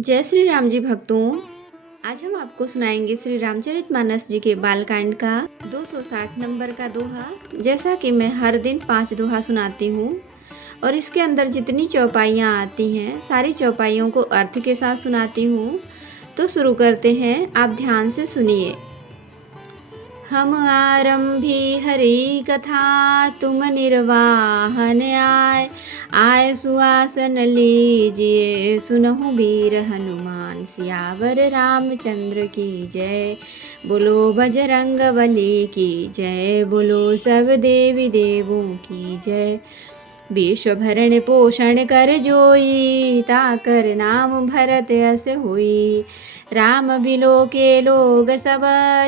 जय श्री राम जी भक्तों। आज हम आपको सुनाएंगे श्री रामचरितमानस जी के बालकांड का 260 नंबर का दोहा। जैसा कि मैं हर दिन 5 दोहा सुनाती हूँ और इसके अंदर जितनी चौपाइयाँ आती हैं सारी चौपाइयों को अर्थ के साथ सुनाती हूँ। तो शुरू करते हैं, आप ध्यान से सुनिए। हम आरंभी हरि कथा, तुम निर्वाहन आय सुआसन लीजिए, सुनहु वीर हनुमान सियावर रामचंद्र की जय। बोलो बजरंग बली की जय, बोलो सब देवी देवों की जय। विश्व भरण पोषण कर जोई, ताकर नाम भरत अस होई। राम बिलो के लोग सब,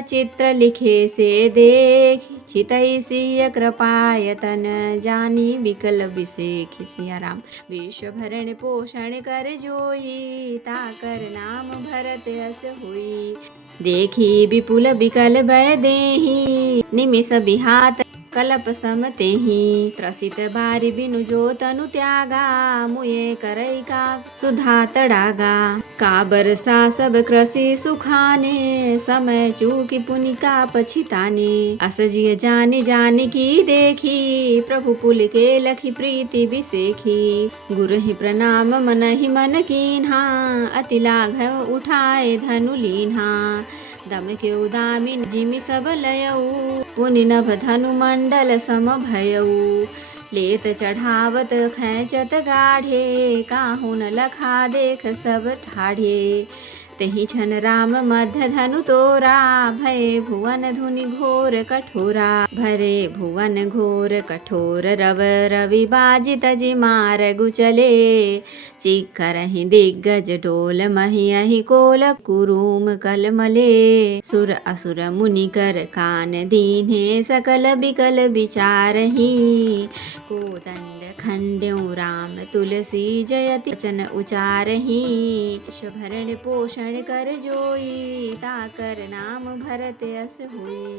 चित्र लिखे से देख। चितई सिय कृपायतन, जानी विकल विशेख। सिया राम। विश्व भरण पोषण कर जोई, ताकर नाम भरत अस होई। देखी विपुल विकल भय देहि, निमिष बिहात कलप समतेहि। त्रसित बारि बिनु जो तनु त्यागा, मुए करई का सुधा तड़ागा। का बरसा सब कृषि सुखाने, समय चूकी पुनि का पछिताने। असजिय जानि जानि की देखी, प्रभु पुल के लखी प्रीति बिसेखी। गुरु ही प्रणाम मनहि मन कीन्हा, अति लाघव उठाए धनु लीन्हा। दम के उदामिन जिमि सब लयऊ, पुनि नभ धनु मंडल सम भयऊ। लेत चढ़ावत खैचत गाढ़े, काहू न लखा देख सब ठाढ़े। तही छन राम मध्य धनु तोरा, भय भुवन धुनि घोर कठोरा। भरे भुवन घोर कठोर, रव रवि बाजित जि मारगु चले। चिक्करहि दिग्गज डोल, मही अहि कोल कुरुम कलमले। सुर असुर मुनि कर कान दीन्हे, सकल बिकल विचारहि। कोदंड खंड्यऊ राम तुलसी, जयति वचन उचारहि। भरण पोषण कर जोई, ताकर नाम भरत अस होई।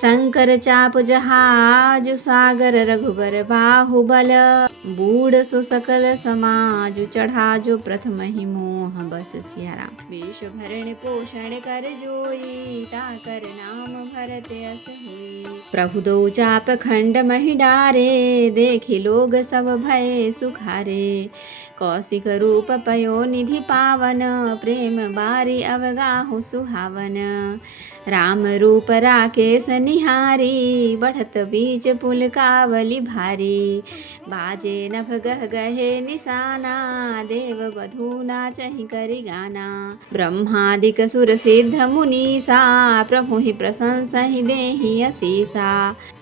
शंकर चाप जहाज सागर, रघुबर बाहुबल। बूढ़ सो सकल समाज, चढ़ा जो प्रथम ही मोह बस। सिया राम। विश्व भरण पोषण कर जोई, ताकर नाम भरत अस होई। प्रभु दो चाप खंड महि डारे, देखि लोग सब भय सुखारे। कौशिक रूप पयो निधि पावन, प्रेम बारी अवगाहु सुहावन। राम रूप राकेश निहारी, बढ़त बीच पुल कावली भारी। बाजे नभ गह गहे निशाना, देव बधू नाचहि करि गाना। ब्रह्मादिक सुर सिद्ध मुनीसा, प्रभु ही प्रशंसहि देहि असीसा।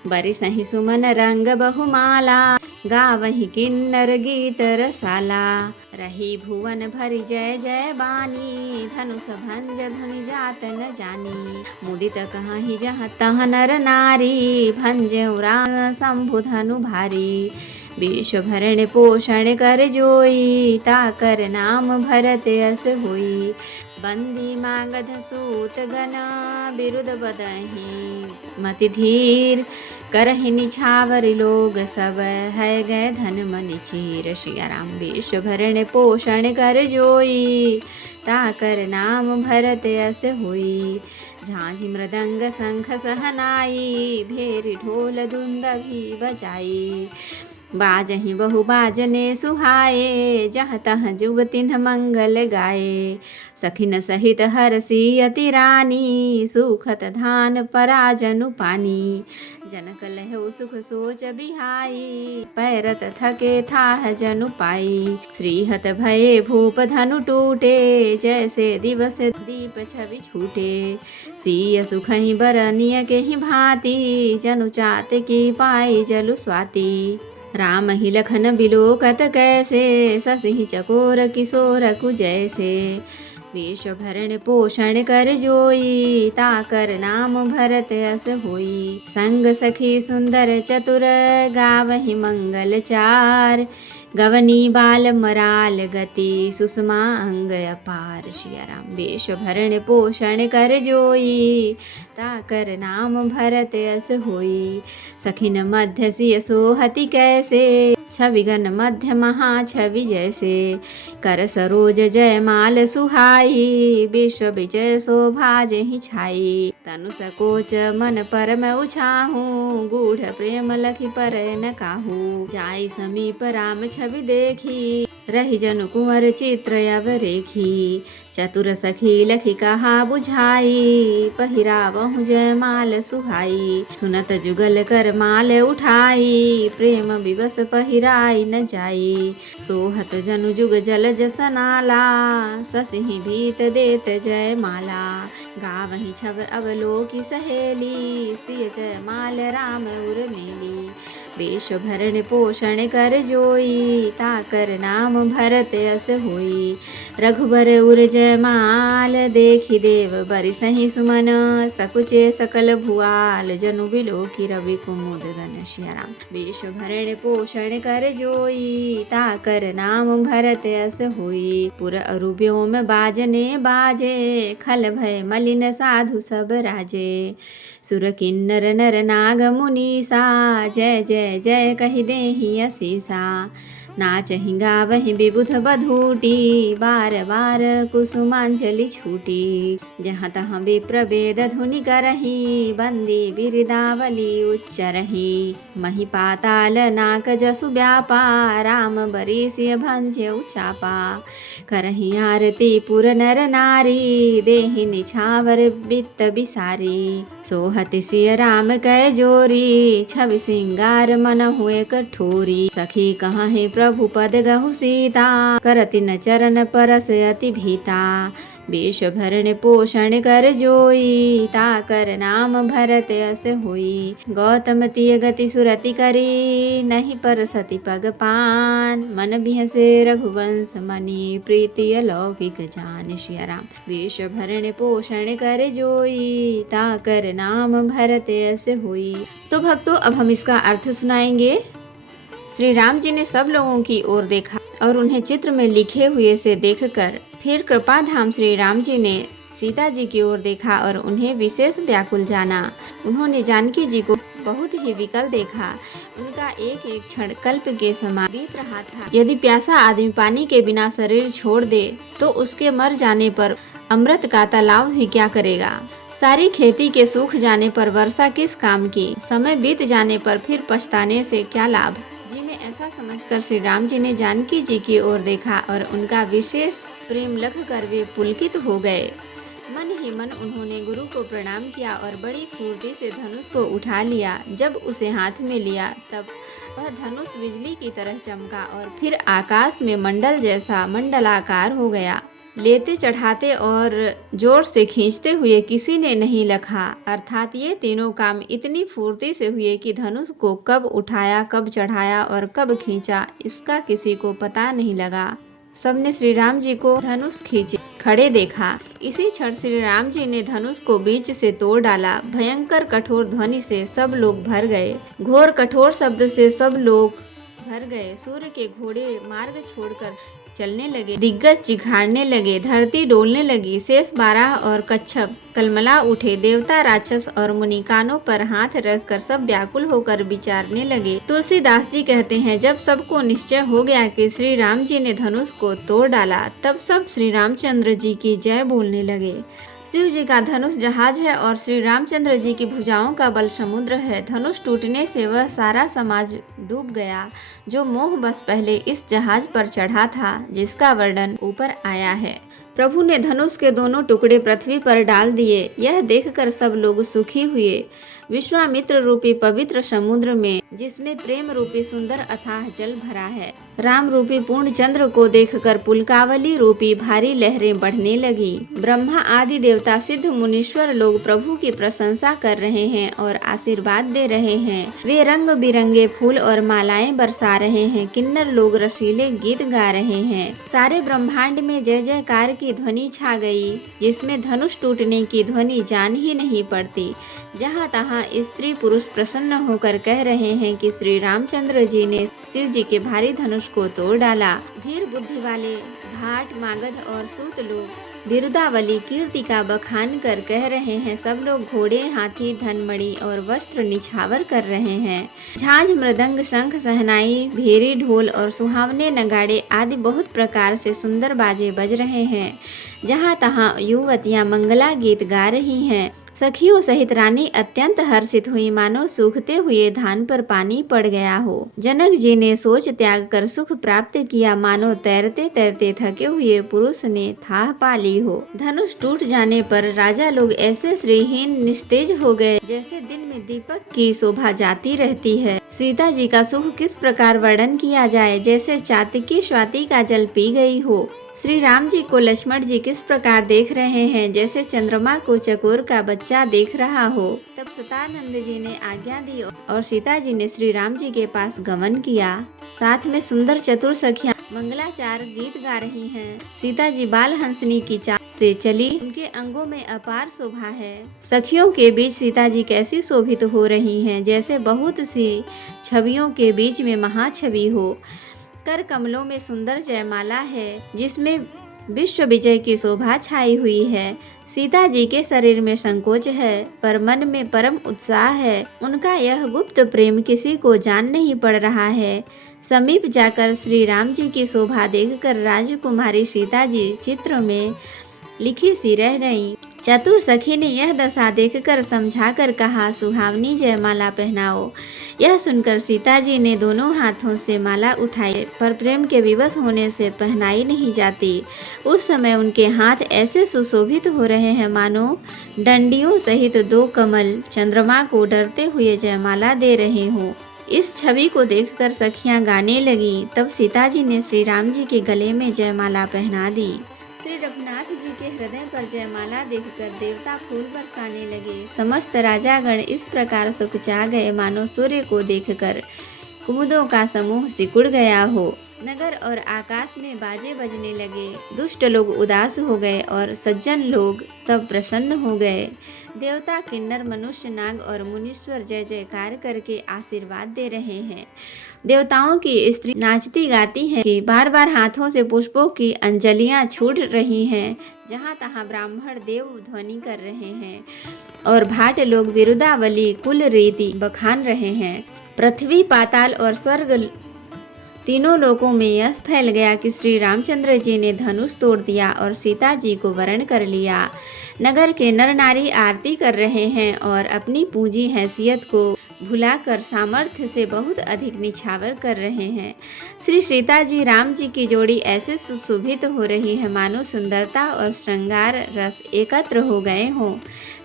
बरिसहि सुमन रंग बहुमाला, गावहि किन्नर गीत रसाला। रही भुवन भरि जय जय बानी, धनुष भंज धुनि जात न जानी। मुदित कहाहि जहाँ तहाँ नर नारी, भंजऊ राम शंभु धनु भारी। विश्व भरण पोषण कर जोई, ताकर नाम भरत अस होई। बंदी मागध सूत गना, बिरुद बदहि मति धीर। करहि निछावर लोग सब, है गए धन मन चीर। सिया राम। विश्व भरण पोषण कर जोई, ताकर नाम भरत अस होई। झांझी मृदंग शंख सहनाई, भेरी ढोल दुंदभी बजाई। बाजहि बहु बाजने सुहाए, जहाँ तहाँ जुग तिन्ह मंगल गाए। सखिन सहित हरसी अति रानी, सुखत धान पराजनु पानी। जनक लहु सुख सोच बिहाई, पैरत थके थाह जनु पाई। श्रीहत भये भूप धनु टूटे, जैसे दिवस दीप छवि छूटे। सिय सुखहि बरनिय के ही भांति, जनु चात की पाई जलु स्वाति। राम ही लखन बिलोकत कैसे, ससहि चकोर किशोर कु जैसे। विश्व भरण पोषण कर जोई, ताकर नाम भरत अस होई। संग सखी सुंदर चतुर, गावहि मंगल चार। गवनी बाल मराल गति सुषमा अंग अपार। सिया राम। वेश भरण पोषण कर जोई ताकर नाम भरत यस होई। सखिन मध्य सिय सोहति कैसे छवि घन मध्य महा छवि जैसे। कर सरोज जयमाल सुहाई विश्व विजय शोभा जहि छाई। तनु सकोच मन परम उछाहू गूढ़ प्रेम लखि पर न काहू। जाई समीप राम छवि देखी रही जनु कुंवर चित्र अव रेखी। चतुर सखी लखि कहा बुझाई पहिरावहु जयमाल सुहाई। सुनत जुगल कर माल उठाई प्रेम विवश पहिराई न जाई। सोहत जनु जुग जल जसनाला ससिहि भीत देत जयमाला। गावहि छब अवलोकि सहेली सिय जयमाल राम उर्मिली। वेश भरण पोषण कर जोई ताकर नाम भरत यस होई। रघुबर उर जयमाल देखि देव बरिसहि सुमन। सकुचे सकल भुआल जनु बिलोकि रवि कुमुद घन। सिया राम। वेश भरण पोषण कर जोई ताकर नाम भरत यस होई। पुर अरु व्योम बाजने बाजे खल भय मलिन साधु सब राजे। सुर किन्नर नर नाग मुनीसा जय जय जय कहि देहि असीसा। नाचहि गावहि विबुध बधूटी बार बार कुसुमांजलि छूटी। जहाँ तहाँ विप्र वेद धुनि करही बंदी बिरदावली उच्चरही। मही पाताल नाक जसु व्यापा राम बरिसिय भंजे उचापा। करही आरती पुर नर नारी देहि निछावर वित्त बिसारी। सोहति सिय राम कै जोरी छवि सिंगार मन हुए कठोरी। सखी कहाँ प्रभु पद गहु सीता करति न चरण परस अति भीता। वेश भरण पोषण कर जोई ताकर नाम भरत यस होई। गौतम तिय गति सुरति करी नहीं पर सति पग पान। मन बिहसे रघुवंश मणि प्रीति अलौकिक जान। सिया राम। वेश भरण पोषण कर जोई ताकर नाम भरत यस होई। तो भक्तों अब हम इसका अर्थ सुनाएंगे। श्री राम जी ने सब लोगों की ओर देखा और उन्हें चित्र में लिखे हुए से देखकर फिर कृपा धाम श्री राम जी ने सीता जी की ओर देखा और उन्हें विशेष व्याकुल जाना। उन्होंने जानकी जी को बहुत ही विकल देखा। उनका एक एक क्षण कल्प के समान बीत रहा था। यदि प्यासा आदमी पानी के बिना शरीर छोड़ दे तो उसके मर जाने पर अमृत का तालाब भी क्या करेगा। सारी खेती के सूख जाने पर वर्षा किस काम की। समय बीत जाने पर फिर पछताने से क्या लाभ। जी में ऐसा समझकर श्री राम जी ने जानकी जी की ओर देखा और उनका विशेष प्रेम लख कर वे पुलकित हो गए। मन ही मन उन्होंने गुरु को प्रणाम किया और बड़ी फुर्ती से धनुष को उठा लिया। जब उसे हाथ में लिया तब वह धनुष बिजली की तरह चमका और फिर आकाश में मंडल जैसा मंडलाकार हो गया। लेते चढ़ाते और जोर से खींचते हुए किसी ने नहीं लखा। अर्थात ये तीनों काम इतनी फुर्ती से हुए कि धनुष को कब उठाया, कब चढ़ाया और कब खींचा इसका किसी को पता नहीं लगा। सबने श्री राम जी को धनुष खींचे खड़े देखा। इसी क्षण श्री राम जी ने धनुष को बीच से तोड़ डाला। भयंकर कठोर ध्वनि से सब लोग भर गए। घोर कठोर शब्द से सब लोग भर गए। सूर्य के घोड़े मार्ग छोड़कर चलने लगे। दिग्गज चिघाड़ने लगे। धरती डोलने लगी। शेष बारह और कच्छप कलमला उठे। देवता, राक्षस और मुनि कानों पर हाथ रखकर सब व्याकुल होकर विचारने लगे। तुलसीदास जी कहते हैं, जब सबको निश्चय हो गया कि श्री राम जी ने धनुष को तोड़ डाला तब सब श्री रामचंद्र जी की जय बोलने लगे। शिव जी का धनुष जहाज है और श्री रामचंद्र जी की भुजाओं का बल समुद्र है। धनुष टूटने से वह सारा समाज डूब गया जो मोह बस पहले इस जहाज पर चढ़ा था, जिसका वर्णन ऊपर आया है। प्रभु ने धनुष के दोनों टुकड़े पृथ्वी पर डाल दिए। यह देखकर सब लोग सुखी हुए। विश्वामित्र रूपी पवित्र समुद्र में, जिसमें प्रेम रूपी सुंदर अथाह जल भरा है, राम रूपी पूर्ण चंद्र को देखकर पुलकावली रूपी भारी लहरें बढ़ने लगी। ब्रह्मा आदि देवता, सिद्ध मुनीश्वर लोग प्रभु की प्रशंसा कर रहे हैं और आशीर्वाद दे रहे हैं। वे रंग बिरंगे फूल और मालाएं बरसा रहे हैं। किन्नर लोग रसीले गीत गा रहे हैं। सारे ब्रह्मांड में जय जयकार की ध्वनि छा गई, जिसमें धनुष टूटने की ध्वनि जान ही नहीं पड़ती। जहाँ तहाँ स्त्री पुरुष प्रसन्न होकर कह रहे हैं कि श्री रामचंद्र जी ने शिव जी के भारी धनुष को तोड़ डाला। धीर बुद्धि वाले भाट, मागध और सूत लोग बिरुदावली कीर्ति का बखान कर कह रहे हैं। सब लोग घोड़े, हाथी, धनमणि और वस्त्र निछावर कर रहे हैं। झांझ, मृदंग, शंख, सहनाई, भेरी, ढोल और सुहावने नगाड़े आदि बहुत प्रकार से सुंदर बाजे बज रहे हैं। जहाँ तहाँ युवतियाँ मंगला गीत गा रही हैं। सखियों सहित रानी अत्यंत हर्षित हुई, मानो सूखते हुए धान पर पानी पड़ गया हो। जनक जी ने सोच त्याग कर सुख प्राप्त किया, मानो तैरते तैरते थके हुए पुरुष ने थाह पा ली हो। धनुष टूट जाने पर राजा लोग ऐसे श्रीहीन निस्तेज हो गए जैसे दिन में दीपक की शोभा जाती रहती है। सीता जी का सुख किस प्रकार वर्णन किया जाए, जैसे चातकी स्वाति का जल पी गई हो। श्री राम जी को लक्ष्मण जी किस प्रकार देख रहे हैं, जैसे चंद्रमा को चकोर का बच्चा देख रहा हो। तब सतानंद जी ने आज्ञा दी और सीता जी ने श्री राम जी के पास गमन किया। साथ में सुंदर चतुर सखियां मंगलाचार गीत गा रही हैं। सीता जी बाल हंसनी की चाल से चली, उनके अंगों में अपार शोभा है। सखियों के बीच सीता जी कैसी शोभित हो रही हैं, जैसे बहुत सी छवियों के बीच में महाछवि हो। कर कमलों में सुंदर जयमाला है, जिसमें विश्व विजय की शोभा छाई हुई है। सीता जी के शरीर में संकोच है, पर मन में परम उत्साह है। उनका यह गुप्त प्रेम किसी को जान नहीं पड़ रहा है। समीप जाकर श्री राम जी की शोभा देखकर राजकुमारी सीता जी चित्र में लिखी सी रह गईं। चतुर सखी ने यह दशा देखकर समझाकर कहा, सुहावनी जयमाला पहनाओ। यह सुनकर सीता जी ने दोनों हाथों से माला उठाई, पर प्रेम के विवश होने से पहनाई नहीं जाती। उस समय उनके हाथ ऐसे सुशोभित हो रहे हैं मानो डंडियों सहित दो कमल चंद्रमा को डरते हुए जयमाला दे रहे हों। इस छवि को देखकर सखियां गाने लगी। तब सीता जी ने श्री राम जी के गले में जयमाला पहना दी। श्री रघुनाथ जी के हृदय पर जयमाला देखकर देवता फूल बरसाने लगे। समस्त राजागण इस प्रकार सुखचा गए, मानो सूर्य को देखकर कुमुदों का समूह सिकुड़ गया हो। नगर और आकाश में बाजे बजने लगे। दुष्ट लोग उदास हो गए और सज्जन लोग सब प्रसन्न हो गए। देवता, किन्नर, मनुष्य, नाग और मुनीश्वर जय जयकार करके आशीर्वाद दे रहे हैं। देवताओं की स्त्री नाचती गाती हैं कि बार बार हाथों से पुष्पों की अंजलियां छूट रही हैं। जहाँ तहाँ ब्राह्मण देव ध्वनि कर रहे हैं और भाट लोग बिरुदावली कुल रीति बखान रहे हैं। पृथ्वी, पाताल और स्वर्ग तीनों लोकों में यह फैल गया कि श्री रामचंद्र जी ने धनुष तोड़ दिया और सीता जी को वरण कर लिया। नगर के नर नारी आरती कर रहे हैं और अपनी पूंजी हैसियत को भुलाकर सामर्थ्य से बहुत अधिक निछावर कर रहे हैं। श्री सीता जी राम जी की जोड़ी ऐसे सुशोभित हो रही है, मानो सुंदरता और श्रृंगार रस एकत्र हो गए हों।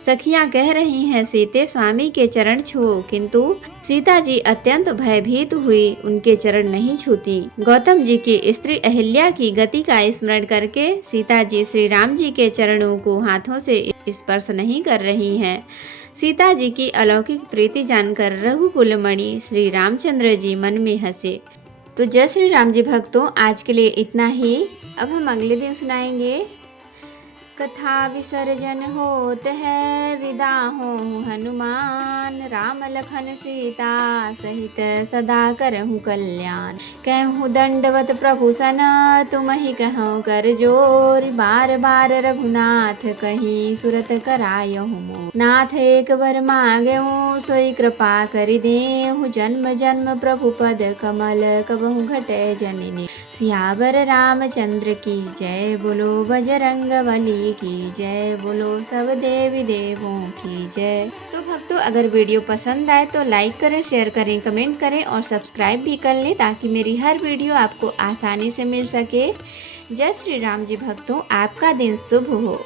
सखियां कह रही हैं, सीते स्वामी के चरण छुओ, किंतु सीता जी अत्यंत भयभीत हुई, उनके चरण नहीं छूती। गौतम जी की स्त्री अहिल्या की गति का स्मरण करके सीता जी श्री राम जी के चरणों को हाथों से स्पर्श नहीं कर रही हैं। सीता जी की अलौकिक प्रीति जानकर रघुकुल मणि श्री रामचंद्र जी मन में हंसे। तो जय श्री राम जी भक्तों, आज के लिए इतना ही। अब हम अगले दिन सुनाएंगे। कथा विसर्जन होत है, विदा हो हनुमान। राम लखन सीता सहित सदा करहु कल्याण। कहूँ दंडवत प्रभु सन, तुम ही कहूँ कर जोर। बार बार रघुनाथ कहीं सुरत करायहु मोर। नाथ एक बर मांगहु, सोई कृपा करि देहु। जन्म जन्म प्रभु पद कमल, कबहु घटे जननी। सियावर रामचंद्र की जय, बोलो बजरंगबली की जय, बोलो सब देवी देवों की जय। तो भक्तों, अगर वीडियो पसंद आए तो लाइक करें, शेयर करें, कमेंट करें और सब्सक्राइब भी कर लें, ताकि मेरी हर वीडियो आपको आसानी से मिल सके। जय श्री राम जी भक्तों, आपका दिन शुभ हो।